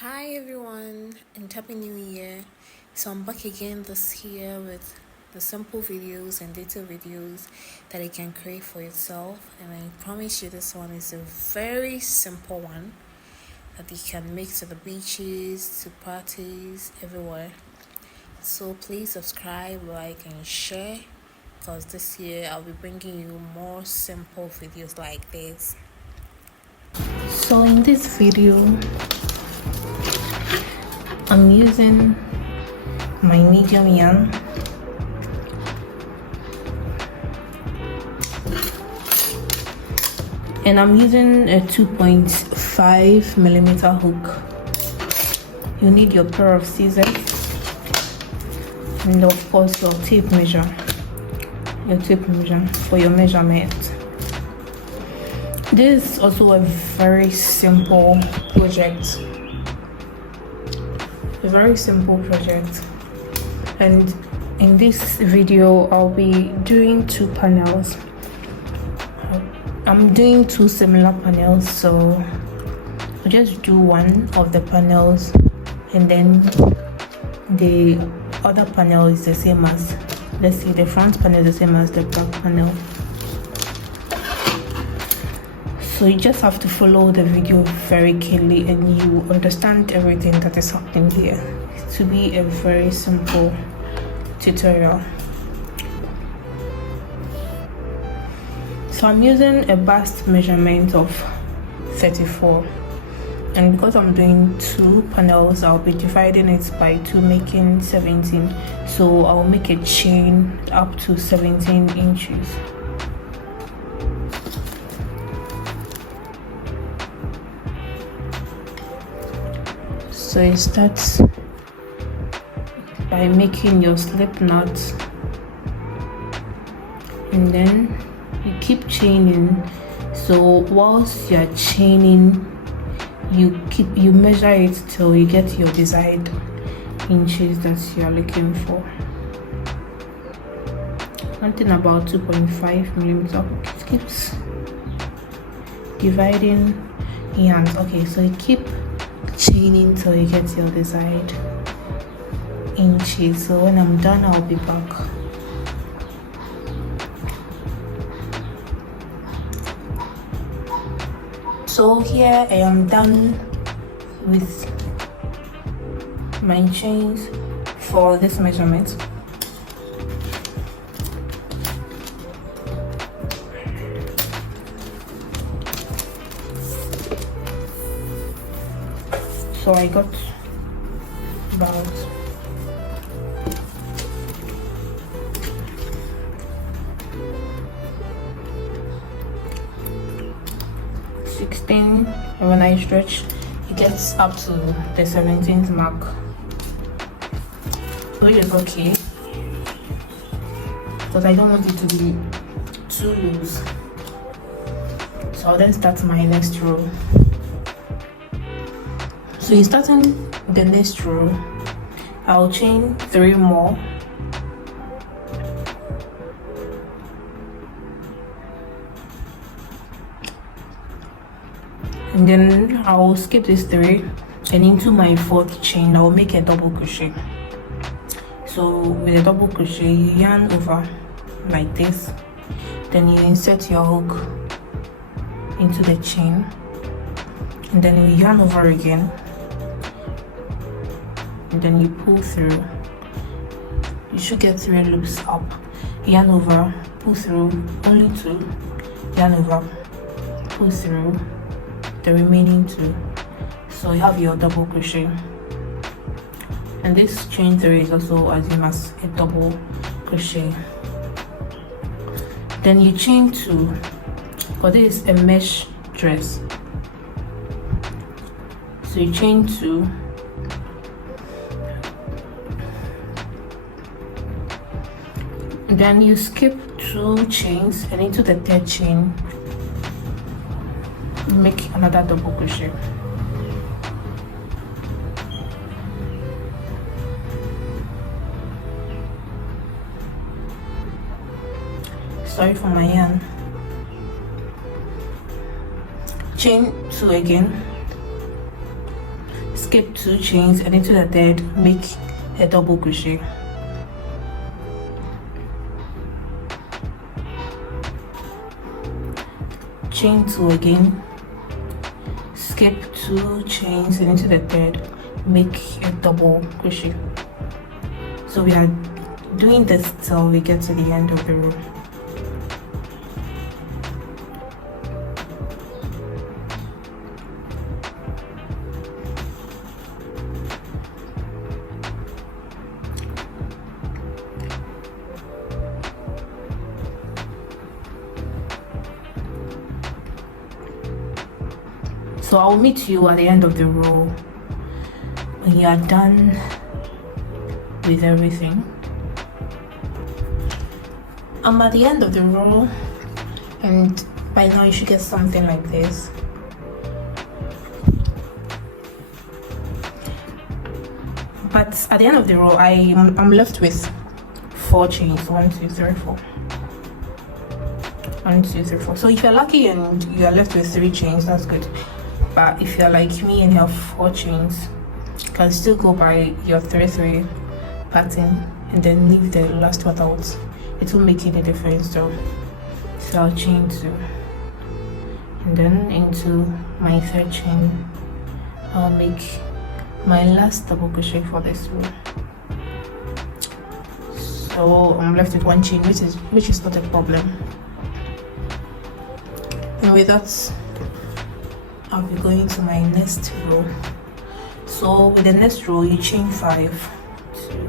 Hi everyone and happy new year. So I'm back again this year with the simple videos and detailed videos that you can create for yourself, and I promise you this one is a very simple one that you can make to the beaches, to parties, everywhere. So please subscribe, like and share, because this year I'll be bringing you more simple videos like this. So in this video I'm using my medium yarn and I'm using a 2.5 millimeter hook. You need your pair of scissors and of course your tape measure for your measurement. This is also a very simple project. And in this video I'll be doing two panels. I'm doing two similar panels, so I'll just do one of the panels and then the other panel is the same as, let's see, the front panel is the same as the back panel. So you just have to follow the video very keenly and you understand everything that is happening here. To be a very simple tutorial. So I'm using a bust measurement of 34, and because I'm doing two panels I'll be dividing it by 2, making 17. So I'll make a chain up to 17 inches. So it starts by making your slip knot, and then you keep chaining. So whilst you're chaining, you measure it till you get your desired inches that you're looking for. One thing about 2.5 millimeter, it keeps dividing yarns. Okay, so you keep chaining till you get your desired inches. So when I'm done I'll be back. So here I am done with my chains for this measurement. So I got about 16, and when I stretch it gets up to the 17th mark, which is okay because I don't want it to be too loose. So I'll then start my next row. So in starting the next row, I'll chain 3 more. And then I'll skip this 3, and into my 4th chain I'll make a double crochet. So with a double crochet you yarn over like this, then you insert your hook into the chain, and then you yarn over again, and then you pull through. You should get 3 loops up, yarn over, pull through, only 2, yarn over, pull through the remaining 2. So you have your double crochet, and this chain 3 is also assumed as a double crochet. Then you chain 2, because this is a mesh dress. So you chain 2, then you skip 2 chains, and into the 3rd chain make another double crochet. Sorry for my yarn. Chain 2 again, skip 2 chains, and into the third make a double crochet. Chain 2 again, skip 2 chains, and into the third make a double crochet. So we are doing this till we get to the end of the row. So I'll meet you at the end of the row when you are done with everything. I'm at the end of the row, and by now you should get something like this. But at the end of the row, I'm left with 4 chains. 1, 2, 3, 4. 1, 2, 3, 4. So if you're lucky and you are left with 3 chains, that's good. But if you're like me and you have 4 chains, you can still go by your 3-3 pattern and then leave the last one out. It will make any difference though. So I'll chain 2, and then into my 3rd chain I'll make my last double crochet for this row. So I'm left with 1 chain, which is not a problem. And with that, I'll be going to my next row. So with the next row, you chain 5, 2,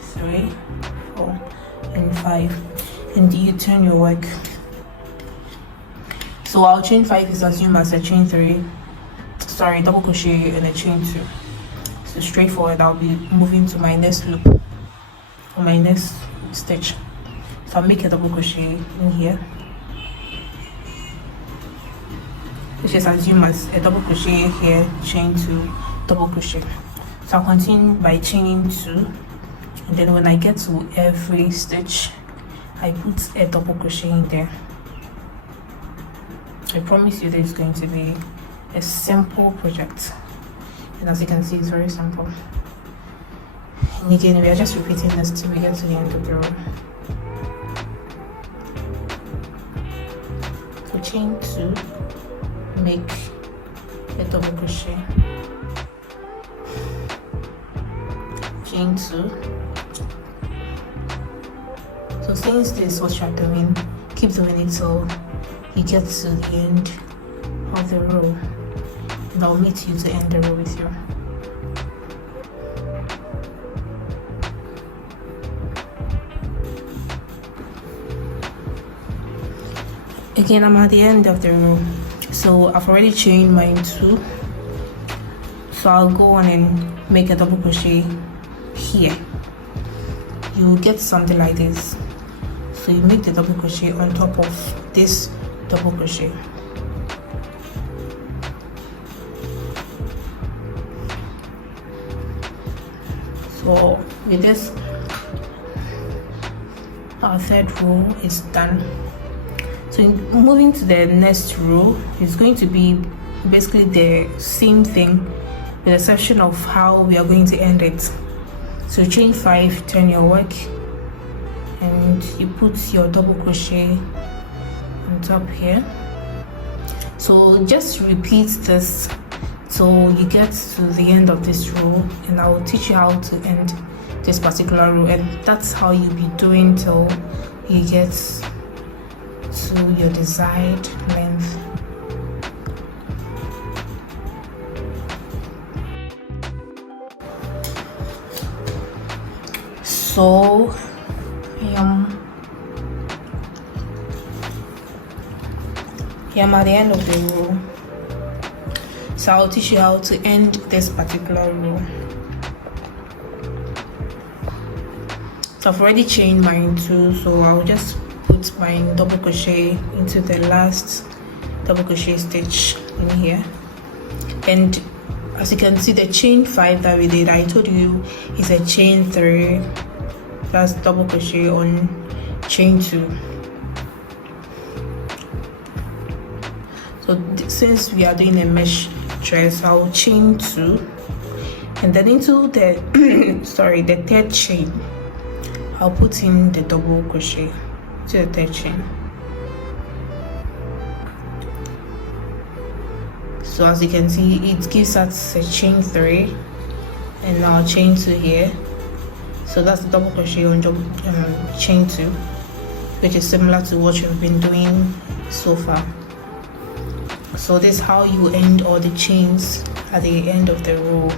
3, 4, and 5, and you turn your work. So our chain 5 is assumed as a chain 3, double crochet and a chain 2. So straightforward. I'll be moving to my next loop or my next stitch. So I'll make a double crochet in here, which is assumed as a double crochet here, chain 2, double crochet. So I'll continue by chaining 2, and then when I get to every stitch, I put a double crochet in there. I promise you this is going to be a simple project, and as you can see, it's very simple. And again, we are just repeating this till we get to the end of the row. So chain 2, make a double crochet, chain 2. So since this is what you're doing, keep doing it till you get to the end of the row, and I'll meet you to end the row with you. Again, I'm at the end of the row. So I've already chained mine 2. So I'll go on and make a double crochet here. You will get something like this. So you make the double crochet on top of this double crochet. So with this, our 3rd row is done. So moving to the next row, it's going to be basically the same thing, with the exception of how we are going to end it. So chain 5, turn your work, and you put your double crochet on top here. So just repeat this till you get to the end of this row, and I will teach you how to end this particular row, and that's how you'll be doing till you get to your desired length. So I'm at the end of the row, so I'll teach you how to end this particular row. So I've already chained mine 2, so I'll just put my double crochet into the last double crochet stitch in here. And as you can see, the chain 5 that we did, I told you is a chain 3 plus double crochet on chain 2. So since we are doing a mesh dress, I'll chain 2 And then into the the third chain, I'll put in the double crochet to the third chain. So as you can see, it gives us a chain 3, and now chain 2 here. So that's the double crochet on chain 2, which is similar to what you've been doing so far. So this is how you end all the chains at the end of the row.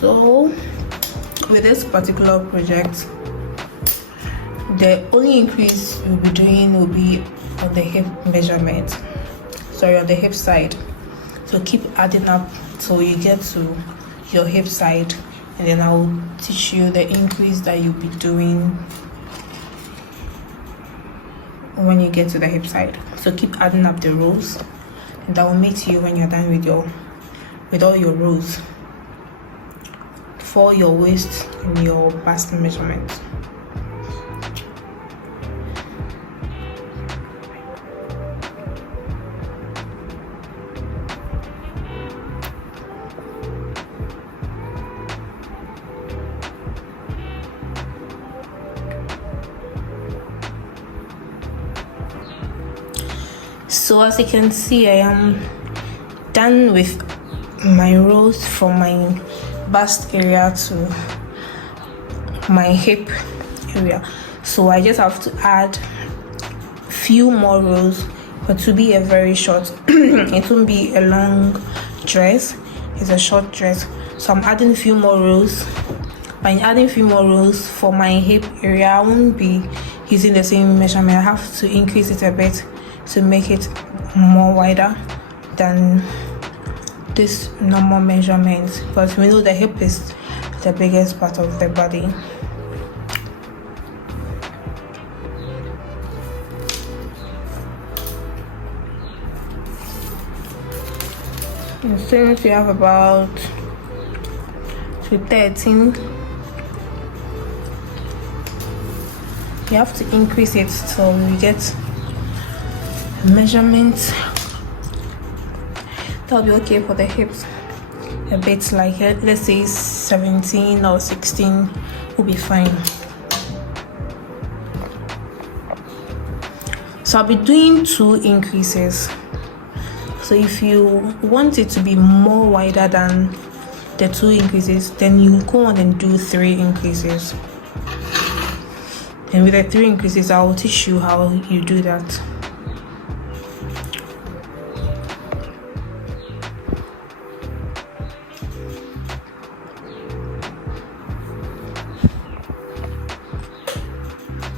So with this particular project, the only increase you'll be doing will be on the hip measurement, on the hip side. So keep adding up till you get to your hip side, and then I'll teach you the increase that you'll be doing when you get to the hip side. So keep adding up the rows, and that will meet you when you're done with all your rows for your waist and your bust measurement. So as you can see, I am done with my rows from my bust area to my hip area. So I just have to add few more rows, but to be a very short it won't be a long dress, it's a short dress. So I'm adding a few more rows. By adding a few more rows for my hip area, I won't be using the same measurement. I have to increase it a bit to make it more wider than this normal measurement, because we know the hip is the biggest part of the body. And since you have about 13, you have to increase it till we get measurement that'll be okay for the hips. A bit like, let's say 17 or 16 will be fine. So I'll be doing 2 increases. So if you want it to be more wider than the 2 increases, then you go on and do 3 increases. And with the 3 increases, I will teach you how you do that.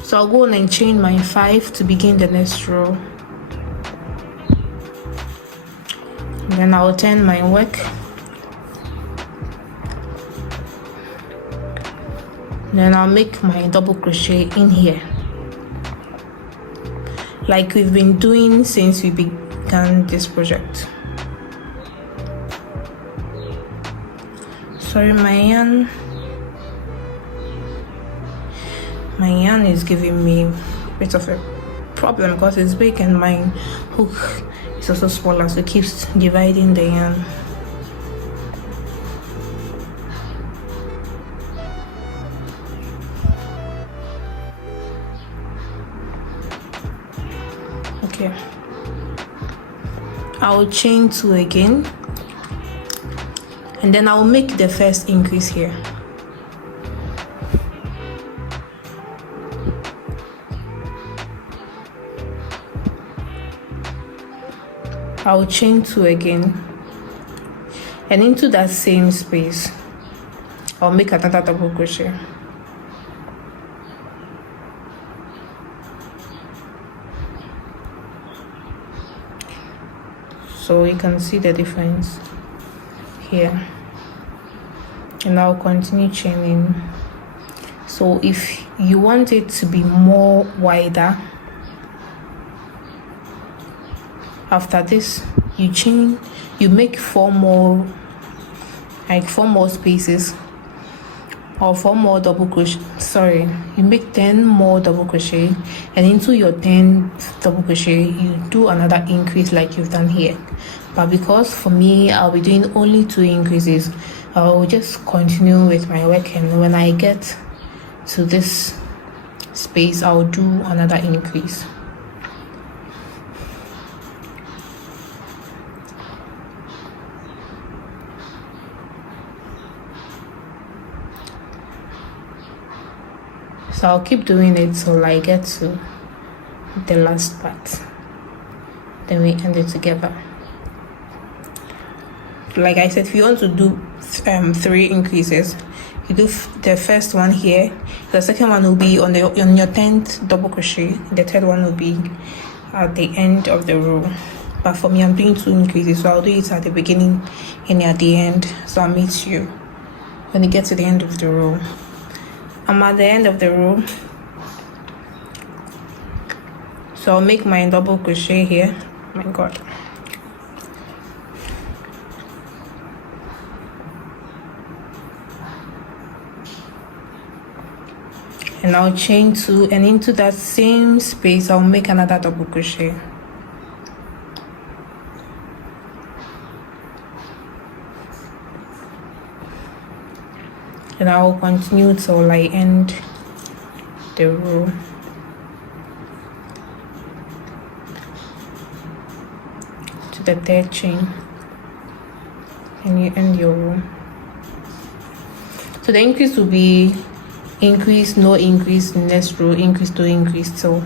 So I'll go on and chain my 5 to begin the next row. Then I'll turn my work. Then I'll make my double crochet in here, like we've been doing since we began this project. Sorry, my yarn is giving me a bit of a problem because it's big and my hook is also smaller, so it keeps dividing the yarn. Okay, I'll chain 2 again, and then I'll make the first increase here. I'll chain 2 again, and into that same space I'll make another double crochet. So you can see the difference here, and I'll continue chaining. So if you want it to be more wider, after this you chain, you make 4 more spaces, or 4 more double crochet, you make 10 more double crochet, and into your 10 double crochet you do another increase like you've done here, but because for me I'll be doing only 2 increases, I'll just continue with my work, and when I get to this space I'll do another increase. So I'll keep doing it till I get to the last part, then we end it together. Like I said, if you want to do 3 increases, you do the first one here, the second one will be on your 10th double crochet, the third one will be at the end of the row. But for me, I'm doing 2 increases, so I'll do it at the beginning and at the end. So I'll meet you when you get to the end of the row. I'm at the end of the row, so I'll make my double crochet here. Oh my god. And I'll chain 2, and into that same space I'll make another double crochet. And I will continue till I end the row. To the 3rd chain, and you end your row. So the increase will be increase, no increase, next row, increase, no increase, till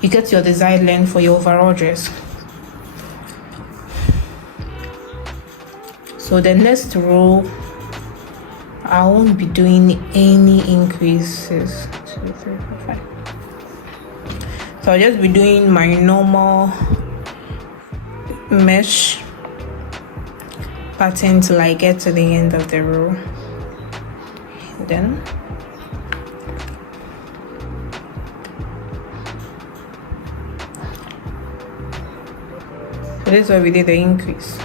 you get your desired length for your overall dress. So the next row I won't be doing any increases. 2, 3, 4, 5. So I'll just be doing my normal mesh pattern till I get to the end of the row. And then so this is where we did the increase.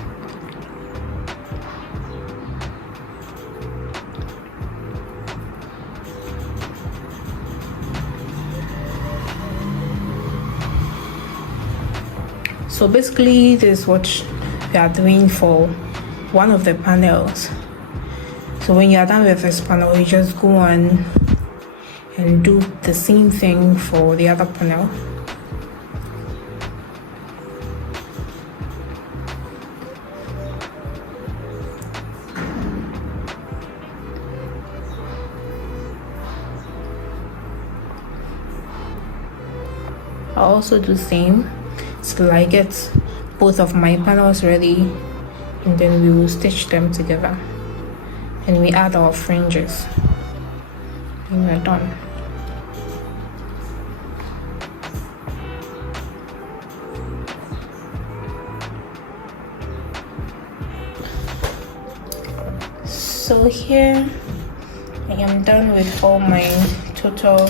So basically this is what we are doing for one of the panels. So when you are done with this panel, you just go on and do the same thing for the other panel. I'll also do the same till I get both of my panels ready, and then we will stitch them together and we add our fringes and we're done. So here I am done with all my total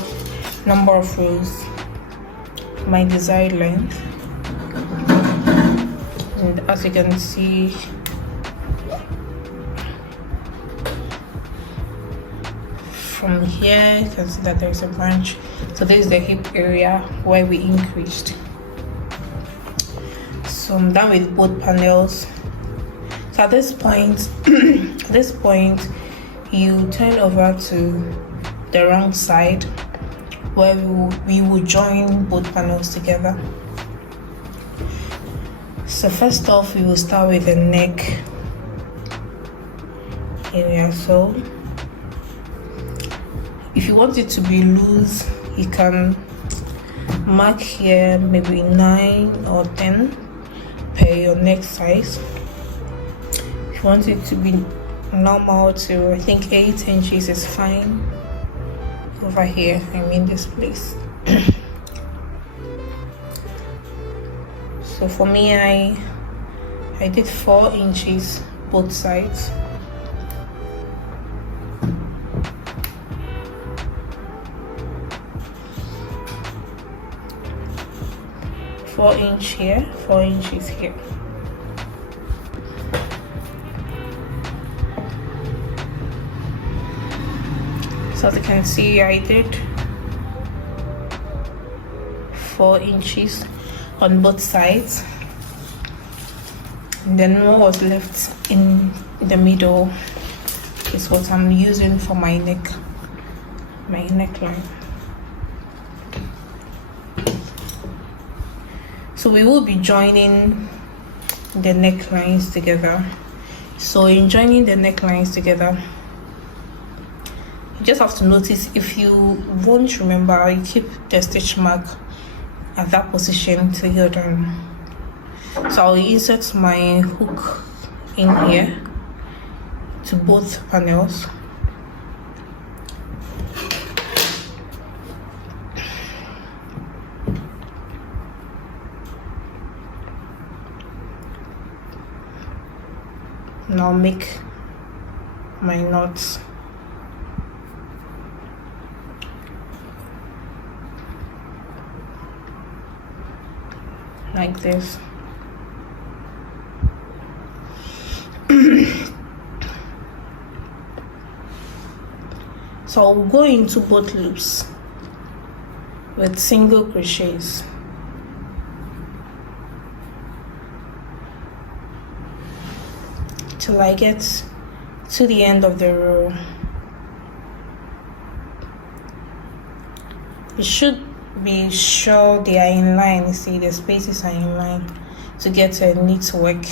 number of rows, my desired length, and as you can see from here, you can see that there is a branch. So this is the hip area where we increased. So I'm done with both panels. So at this point you turn over to the wrong side where we will join both panels together. So first off, we will start with the neck area. So if you want it to be loose, you can mark here maybe 9 or 10 per your neck size. If you want it to be normal to, I think 8 inches is fine. Over here, I mean this place. So for me, I did 4 inches both sides. Four inch here, 4 inches here. So as you can see, I did 4 inches on both sides. and then what was left in the middle is what I'm using for my neckline. So we will be joining the necklines together. So in joining the necklines together, you just have to notice, if you won't remember, you keep the stitch mark at that position till you're done. So I'll insert my hook in here to both panels. And I'll make my knots. Like this. So I'll go into both loops with single crochets. Till I get to the end of the row. You should be sure they are in line. See, the spaces are in line to get a neat work